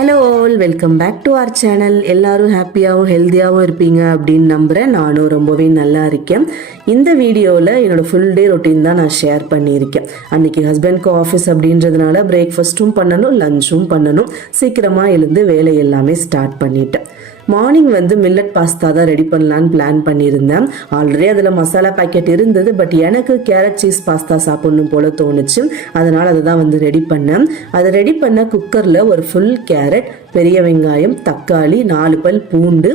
Hello all, welcome back to our channel. எல்லாரும் ஹாப்பியாகவும் ஹெல்த்தியாகவும் இருப்பீங்க அப்படின்னு நம்புகிறேன். நானும் ரொம்பவே நல்லா இருக்கேன். இந்த வீடியோவில் என்னோடய ஃபுல் டே ரொட்டீன் தான் நான் ஷேர் பண்ணியிருக்கேன். அன்றைக்கி ஹஸ்பண்ட்க்கு ஆஃபீஸ் அப்படின்றதுனால பிரேக்ஃபாஸ்ட்டும் பண்ணணும், லஞ்சும் பண்ணணும். சீக்கிரமாக எழுந்து வேலை எல்லாமே ஸ்டார்ட் பண்ணிட்டேன். மார்னிங் மில்லட் பாஸ்தா தான் ரெடி பண்ணலான்னு பிளான் பண்ணியிருந்தேன். ஆல்ரெடி அதில் மசாலா பேக்கெட் இருந்தது, பட் எனக்கு கேரட் சீஸ் பாஸ்தா சாப்பிடணும் போல தோணுச்சு. அதனால் அதை தான் ரெடி பண்ணேன். அதை ரெடி பண்ண குக்கரில் ஒரு ஃபுல் கேரட், பெரிய வெங்காயம், தக்காளி, 4 பல் பூண்டு,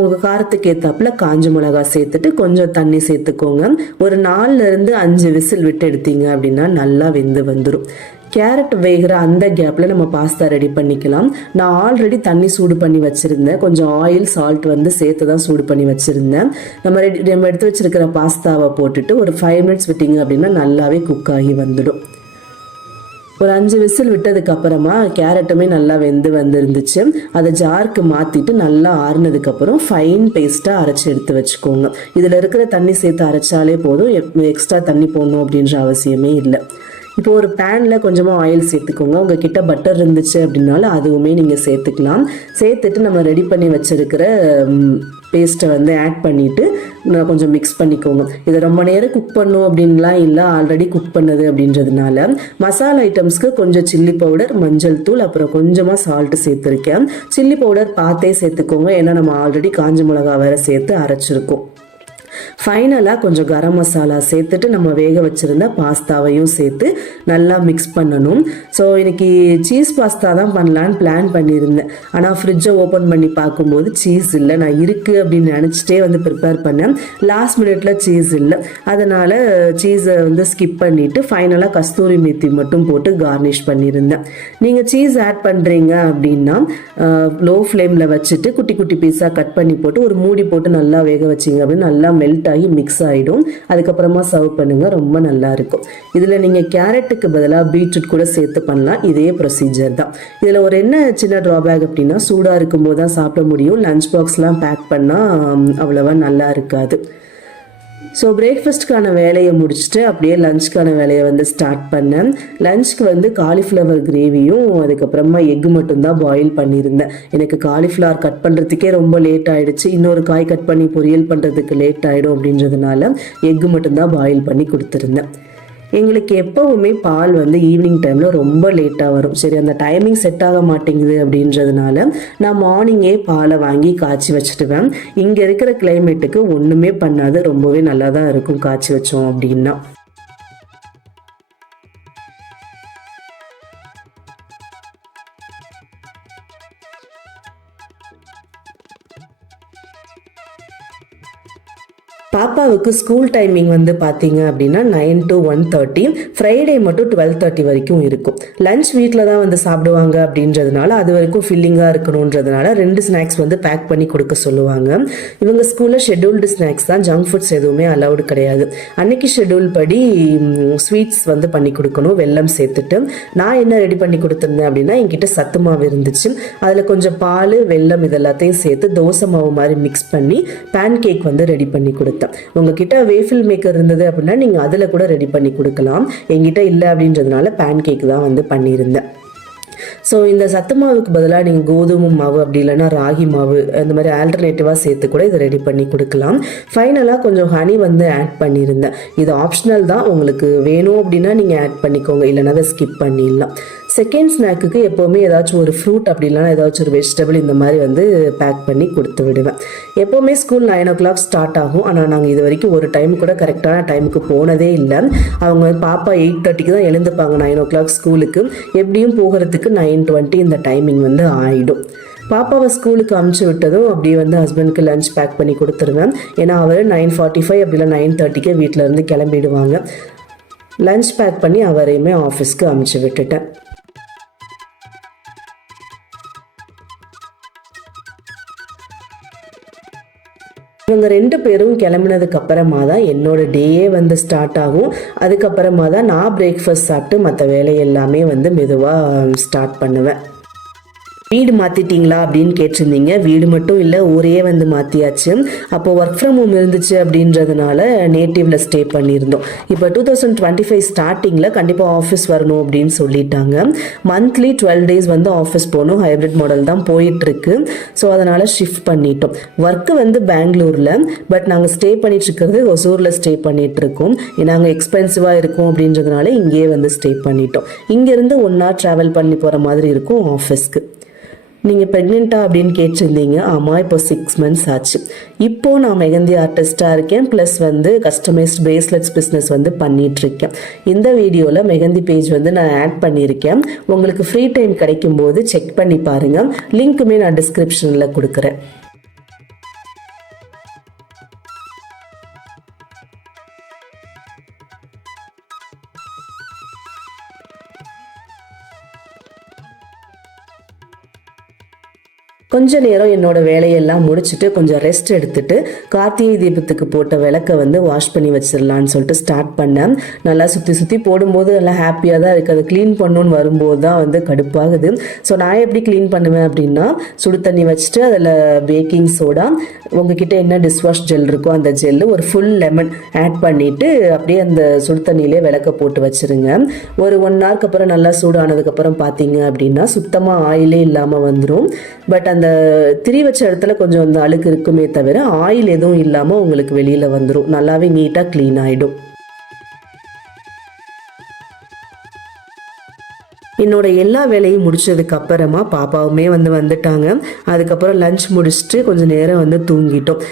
உங்கள் காரத்துக்கு ஏற்றாப்புல காஞ்ச மிளகா சேர்த்துட்டு கொஞ்சம் தண்ணி சேர்த்துக்கோங்க. ஒரு 4லேருந்து 5 விசில் விட்டு எடுத்தீங்க அப்படின்னா நல்லா வெந்து வந்துடும். கேரட் வேகிற அந்த கேப்பில் நம்ம பாஸ்தா ரெடி பண்ணிக்கலாம். நான் ஆல்ரெடி தண்ணி சூடு பண்ணி வச்சுருந்தேன். கொஞ்சம் ஆயில், சால்ட் சேர்த்து தான் சூடு பண்ணி வச்சுருந்தேன். நம்ம எடுத்து வச்சுருக்கிற பாஸ்தாவை போட்டுட்டு ஒரு 5 மினிட்ஸ் விட்டிங்க அப்படின்னா நல்லாவே குக் ஆகி வந்துடும். ஒரு 5 விசில் விட்டதுக்கப்புறமா கேரட்டுமே நல்லா வெந்து வந்துருந்துச்சு. அதை ஜாருக்கு மாற்றிட்டு நல்லா ஆறுனதுக்கப்புறம் ஃபைன் பேஸ்ட்டாக அரைச்சி எடுத்து வச்சுக்கோங்க. இதில் இருக்கிற தண்ணி சேர்த்து அரைச்சாலே போதும், எக்ஸ்ட்ரா தண்ணி போடணும் அப்படின்ற அவசியமே இல்லை. இப்போ ஒரு பேனில் கொஞ்சமாக ஆயில் சேர்த்துக்கோங்க. உங்ககிட்ட பட்டர் இருந்துச்சு அப்படின்னாலும் அதுவுமே நீங்கள் சேர்த்துக்கலாம். சேர்த்துட்டு நம்ம ரெடி பண்ணி வச்சுருக்கிற பேஸ்ட்டை ஆட் பண்ணிவிட்டு கொஞ்சம் மிக்ஸ் பண்ணிக்கோங்க. இதை ரொம்ப நேரம் குக் பண்ணும் அப்படின்லாம் இல்லை, ஆல்ரெடி குக் பண்ணது அப்படின்றதுனால. மசாலா ஐட்டம்ஸ்க்கு கொஞ்சம் சில்லி பவுடர், மஞ்சள் தூள், அப்புறம் கொஞ்சமாக சால்ட்டு சேர்த்துருக்கேன். சில்லி பவுடர் பார்த்தே சேர்த்துக்கோங்க, ஏன்னா நம்ம ஆல்ரெடி காஞ்ச மிளகா வேறு சேர்த்து அரைச்சிருக்கோம். ஃபைனலாக கொஞ்சம் கரம் மசாலா சேர்த்துட்டு நம்ம வேக வச்சுருந்த பாஸ்தாவையும் சேர்த்து நல்லா மிக்ஸ் பண்ணணும். ஸோ இன்னைக்கு சீஸ் பாஸ்தா தான் பண்ணலான்னு பிளான் பண்ணியிருந்தேன். ஆனால் ஃப்ரிட்ஜை ஓப்பன் பண்ணி பார்க்கும்போது சீஸ் இல்லை. நான் இருக்குது அப்படின்னு நினச்சிட்டே ப்ரிப்பேர் பண்ணேன். லாஸ்ட் மினிட்ல சீஸ் இல்லை. அதனால் சீஸை ஸ்கிப் பண்ணிவிட்டு ஃபைனலாக கஸ்தூரி மேத்தி மட்டும் போட்டு கார்னிஷ் பண்ணியிருந்தேன். நீங்கள் சீஸ் ஆட் பண்ணுறீங்க அப்படின்னா லோ ஃப்ளேமில் வச்சுட்டு குட்டி குட்டி பீஸாக கட் பண்ணி போட்டு ஒரு மூடி போட்டு நல்லா வேக வச்சிங்க அப்படின்னு நல்லா மெல்ட் ஆகி மிக்ஸ் ஆகிடும். அதுக்கப்புறமா சர்வ் பண்ணுங்கள், ரொம்ப நல்லா இருக்கும். இதில் நீங்கள் கேரட்டுக்கு பதிலாக பீட்ரூட் கூட சேர்த்து பண்ணலாம். இதே ப்ரொசீஜர் தான். இதில் ஒரு என்ன சின்ன ட்ராபேக் அப்படின்னா, சூடாக இருக்கும்போது தான் சாப்பிட முடியும். லஞ்ச் பாக்ஸ்லாம் பேக் பண்ணால் அவ்வளோவா நல்லா இருக்காது. ஸோ பிரேக்ஃபாஸ்ட்கான வேலையை முடிச்சுட்டு அப்படியே லஞ்சுக்கான வேலையை ஸ்டார்ட் பண்ணேன். லஞ்சுக்கு காலிஃப்ளவர் கிரேவியும் அதுக்கப்புறமா எக்கு மட்டும்தான் பாயில் பண்ணியிருந்தேன். எனக்கு காலிஃப்ளவர் கட் பண்ணுறதுக்கே ரொம்ப லேட் ஆகிடுச்சு. இன்னொரு காய் கட் பண்ணி பொரியல் பண்ணுறதுக்கு லேட் ஆகிடும் அப்படின்றதுனால எக்கு மட்டும்தான் பாயில் பண்ணி கொடுத்துருந்தேன். எங்களுக்கு எப்போவுமே பால் ஈவினிங் டைமில் ரொம்ப லேட்டாக வரும். சரி, அந்த டைமிங் செட் ஆக மாட்டேங்குது அப்படின்றதுனால நான் மார்னிங்கே பாலை வாங்கி காய்ச்சி வச்சுடுவேன். இங்கே இருக்கிற கிளைமேட்டுக்கு ஒன்றுமே பண்ணாது, ரொம்பவே நல்லா தான் இருக்கும் காய்ச்சி வச்சோம் அப்படின்னா. பாப்பாவுக்கு ஸ்கூல் டைமிங் பார்த்தீங்க அப்படின்னா 9 to 1:30, ஃப்ரைடே மட்டும் 12:30 வரைக்கும் இருக்கும். லஞ்ச் வீட்டில் தான் சாப்பிடுவாங்க அப்படின்றதுனால அது வரைக்கும் ஃபில்லிங்காக இருக்கணுன்றதுனால 2 ஸ்நாக்ஸ் பேக் பண்ணி கொடுக்க சொல்லுவாங்க. இவங்க ஸ்கூலில் ஷெட்யூல்டு ஸ்நாக்ஸ் தான், ஜங்க் ஃபுட்ஸ் எதுவுமே அலௌடு கிடையாது. அன்னைக்கு ஷெட்யூல் படி ஸ்வீட்ஸ் பண்ணி கொடுக்கணும், வெல்லம் சேர்த்துட்டு. நான் என்ன ரெடி பண்ணி கொடுத்துருந்தேன் அப்படின்னா, என்கிட்ட சத்து மாவு இருந்துச்சு. அதில் கொஞ்சம் பால், வெல்லம் இதெல்லாத்தையும் சேர்த்து தோசை மாவு மாதிரி மிக்ஸ் பண்ணி பேன் கேக் ரெடி பண்ணி கொடுத்தேன். உங்ககிட்ட வேஃபில் மேக்கர் இருந்தது அப்படின்னா நீங்க அதுல கூட ரெடி பண்ணி கொடுக்கலாம். என்கிட்ட இல்லை அப்படின்றதுனால பேன் கேக் தான் பண்ணியிருந்தேன். ஸோ இந்த சத்து மாவுக்கு பதிலாக நீங்கள் கோதுமை மாவு அப்படி இல்லைன்னா ராகி மாவு அந்த மாதிரி ஆல்டர்னேட்டிவாக சேர்த்து கூட இதை ரெடி பண்ணி கொடுக்கலாம். ஃபைனலாக கொஞ்சம் ஹனி ஆட் பண்ணியிருந்தேன். இது ஆப்ஷனல் தான், உங்களுக்கு வேணும் அப்படின்னா நீங்கள் ஆட் பண்ணிக்கோங்க, இல்லைன்னா அதை ஸ்கிப் பண்ணிடலாம். செகண்ட் ஸ்நாக்குக்கு எப்போவுமே ஏதாச்சும் ஒரு ஃப்ரூட் அப்படி இல்லைனா ஏதாச்சும் ஒரு வெஜிடபிள் இந்த மாதிரி பேக் பண்ணி கொடுத்து விடுவேன். எப்போவுமே ஸ்கூல் 9 o'clock ஸ்டார்ட் ஆகும். ஆனால் நாங்கள் இது வரைக்கும் ஒரு டைம் கூட கரெக்டான டைமுக்கு போனதே இல்லை. அவங்க பாப்பா 8:30க்கு தான் எழுந்துப்பாங்க 9 o'clock ஸ்கூலுக்கு. எப்படியும் போகிறதுக்கு 9:20 இந்த டைமிங் ஆகிடும். பாப்பாவை ஸ்கூலுக்கு அனுப்பிச்சி விட்டதும் அப்படியே ஹஸ்பண்டுக்கு லஞ்ச் பேக் பண்ணி கொடுத்துருவேன். ஏன்னா அவர் 9:45 அப்படி இல்லை 9:30க்கே வீட்டிலேருந்து கிளம்பிடுவாங்க. லஞ்ச் பேக் பண்ணி அவரையுமே ஆஃபீஸ்க்கு அனுப்பிச்சி விட்டுட்டேன். இவங்க 2 பேரும் கிளம்பினதுக்கு அப்புறமா தான் என்னோட டேயே ஸ்டார்ட் ஆகும். அதுக்கப்புறமா தான் நான் பிரேக்ஃபாஸ்ட் சாப்பிட்டு மற்ற வேலை எல்லாமே மெதுவாக ஸ்டார்ட் பண்ணுவேன். வீடு மாற்றிட்டீங்களா அப்படின்னு கேட்டிருந்தீங்க. வீடு மட்டும் இல்லை, ஊரே வந்து மாற்றியாச்சு. அப்போது ஒர்க் ஃப்ரம் ஹோம் இருந்துச்சு அப்படின்றதுனால நேட்டிவில் ஸ்டே பண்ணியிருந்தோம். இப்போ 2025 ஸ்டார்டிங்கில் கண்டிப்பாக ஆஃபீஸ் வரணும் அப்படின்னு சொல்லிட்டாங்க. மந்த்லி 12 days வந்து ஆஃபீஸ் போகணும். ஹைப்ரிட் மாடல் தான் போயிட்டுருக்கு. ஸோ அதனால் ஷிஃப்ட் பண்ணிட்டோம். ஒர்க்கு வந்து பெங்களூரில், பட் நாங்கள் ஸ்டே பண்ணிட்டு இருக்கிறது ஒசூரில் ஸ்டே பண்ணிட்டு இருக்கோம். நாங்கள் எக்ஸ்பென்சிவாக இருக்கும் அப்படின்றதுனால இங்கேயே வந்து ஸ்டே பண்ணிட்டோம். இங்கேருந்து 1 hour ட்ராவல் பண்ணி போகிற மாதிரி இருக்கும் ஆஃபீஸ்க்கு. நீங்கள் ப்ரெக்னெண்ட்டா அப்படின்னு கேட்டிருந்தீங்க. ஆமாம், இப்போ 6 months ஆச்சு. இப்போது நான் மெஹந்தி ஆர்டிஸ்ட்டாக இருக்கேன், ப்ளஸ் வந்து கஸ்டமைஸ்ட் பிரேஸ்லெட்ஸ் பிஸ்னஸ் வந்து பண்ணிகிட்ருக்கேன். இந்த வீடியோவில் மெஹந்தி பேஜ் வந்து நான் ஆட் பண்ணியிருக்கேன். உங்களுக்கு ஃப்ரீ டைம் கிடைக்கும் போது செக் பண்ணி பாருங்கள். லிங்க்குமே நான் டிஸ்கிரிப்ஷனில் கொடுக்குறேன். கொஞ்ச நேரம் என்னோட வேலையெல்லாம் முடிச்சுட்டு கொஞ்சம் ரெஸ்ட் எடுத்துட்டு கார்த்திகை தீபத்துக்கு போட்ட விளக்கை வந்து வாஷ் பண்ணி வச்சிடலான்னு சொல்லிட்டு ஸ்டார்ட் பண்ணேன். நல்லா சுற்றி போடும்போது எல்லாம் ஹாப்பியாக தான் இருக்குது. அதை க்ளீன் பண்ணணுன்னு வரும்போது தான் வந்து கடுப்பாகுது. ஸோ நான் எப்படி க்ளீன் பண்ணுவேன் அப்படின்னா, சுடு தண்ணி வச்சுட்டு அதில் பேக்கிங் சோடா, உங்ககிட்ட என்ன டிஷ்வாஷ் ஜெல் இருக்கோ அந்த ஜெல்லு, ஒரு ஃபுல் லெமன் ஆட் பண்ணிவிட்டு அப்படியே அந்த சுடு தண்ணியிலே விளக்க போட்டு வச்சுருங்க. ஒரு 1 hourக்கு அப்புறம் நல்லா சூடானதுக்கப்புறம் பார்த்தீங்க அப்படின்னா சுத்தமாக ஆயிலே இல்லாமல் வந்துடும். பட் அந்த திரி வச்ச இடத்துல கொஞ்சம் அந்த அழுக்கு இருக்குமே தவிர ஆயில் எதுவும் இல்லாமல் உங்களுக்கு வெளியில் வந்துடும். நல்லாவே நீட்டாக க்ளீன் ஆகிடும். என்னோட எல்லா வேலையும் முடிச்சதுக்கு அப்புறமா பாப்பாவுமே வந்துட்டாங்க. அதுக்கப்புறம் லஞ்ச் முடிச்சுட்டு கொஞ்சம் நேரம் வந்து தூங்கிட்டோம்.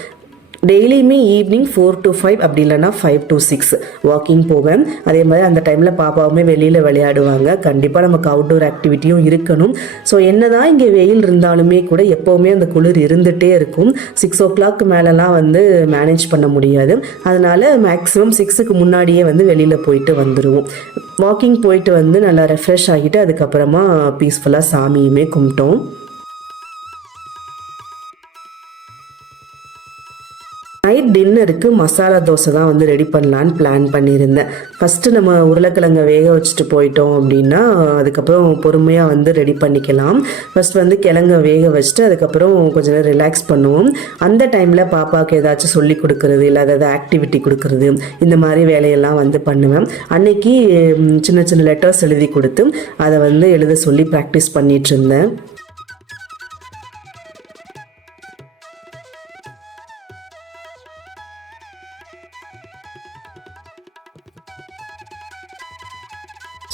டெய்லியுமே ஈவினிங் 4 to 5 அப்படி இல்லைன்னா 5 to 6 வாக்கிங் போவேன். அதே மாதிரி அந்த டைமில் பாப்பாவுமே வெளியில் விளையாடுவாங்க. கண்டிப்பாக நமக்கு அவுட்டோர் ஆக்டிவிட்டியும் இருக்கணும். ஸோ என்னதான் இங்கே வெயில் இருந்தாலுமே கூட எப்போவுமே அந்த குளிர் இருந்துகிட்டே இருக்கும். 6 o'clock மேலெலாம் வந்து மேனேஜ் பண்ண முடியாது. அதனால் மேக்ஸிமம் 6க்கு முன்னாடியே வந்து வெளியில் போயிட்டு வந்துடுவோம். வாக்கிங் போயிட்டு வந்து நல்லா ரெஃப்ரெஷ் ஆகிட்டு அதுக்கப்புறமா பீஸ்ஃபுல்லாக சாமியுமே கும்பிட்டோம். நைட் டின்னருக்கு மசாலா தோசை தான் வந்து ரெடி பண்ணலான்னு பிளான் பண்ணியிருந்தேன். ஃபஸ்ட்டு நம்ம உருளைக்கிழங்கை வேக வச்சுட்டு போயிட்டோம் அப்படின்னா அதுக்கப்புறம் பொறுமையாக வந்து ரெடி பண்ணிக்கலாம். ஃபஸ்ட் வந்து கிழங்கை வேக வச்சுட்டு அதுக்கப்புறம் கொஞ்சம் நேரம் ரிலாக்ஸ் பண்ணுவோம். அந்த டைமில் பாப்பாவுக்கு ஏதாச்சும் சொல்லி கொடுக்குறது, இல்லை ஏதாவது ஆக்டிவிட்டி கொடுக்குறது, இந்த மாதிரி வேலையெல்லாம் வந்து பண்ணுவேன். அன்னைக்கு சின்ன சின்ன லெட்டர்ஸ் எழுதி கொடுத்து அதை வந்து எழுத சொல்லி ப்ராக்டிஸ் பண்ணிட்டு இருந்தேன்.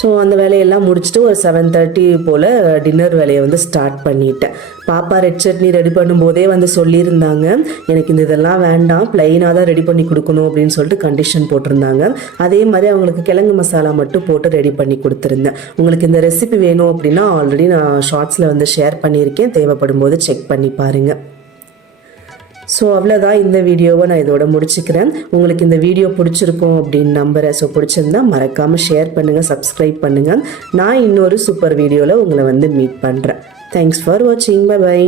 ஸோ அந்த வேலையெல்லாம் முடிச்சுட்டு ஒரு 7:30 போல் டின்னர் வேலையை வந்து ஸ்டார்ட் பண்ணிட்டேன். பாப்பா ரெட் சட்னி ரெடி பண்ணும்போதே வந்து சொல்லியிருந்தாங்க, எனக்கு இதெல்லாம் வேண்டாம், ப்ளைனாக தான் ரெடி பண்ணி கொடுக்கணும் அப்படின்னு சொல்லிட்டு கண்டிஷன் போட்டிருந்தாங்க. அதே மாதிரி அவங்களுக்கு கிழங்கு மசாலா மட்டும் போட்டு ரெடி பண்ணி கொடுத்துருந்தேன். உங்களுக்கு இந்த ரெசிபி வேணும் அப்படின்னா ஆல்ரெடி நான் ஷார்ட்ஸில் வந்து ஷேர் பண்ணியிருக்கேன், தேவைப்படும் போது செக் பண்ணி பாருங்கள். ஸோ அவ்வளோதான், இந்த வீடியோவை நான் இதோட முடிச்சுக்கிறேன். உங்களுக்கு இந்த வீடியோ பிடிச்சிருக்கும் அப்படின்னு நம்புகிறேன். ஸோ பிடிச்சிருந்தா மறக்காமல் ஷேர் பண்ணுங்கள், சப்ஸ்கிரைப் பண்ணுங்கள். நான் இன்னொரு சூப்பர் வீடியோவில் உங்களை வந்து மீட் பண்ணுறேன். தேங்க்ஸ் ஃபார் வாட்சிங். பை.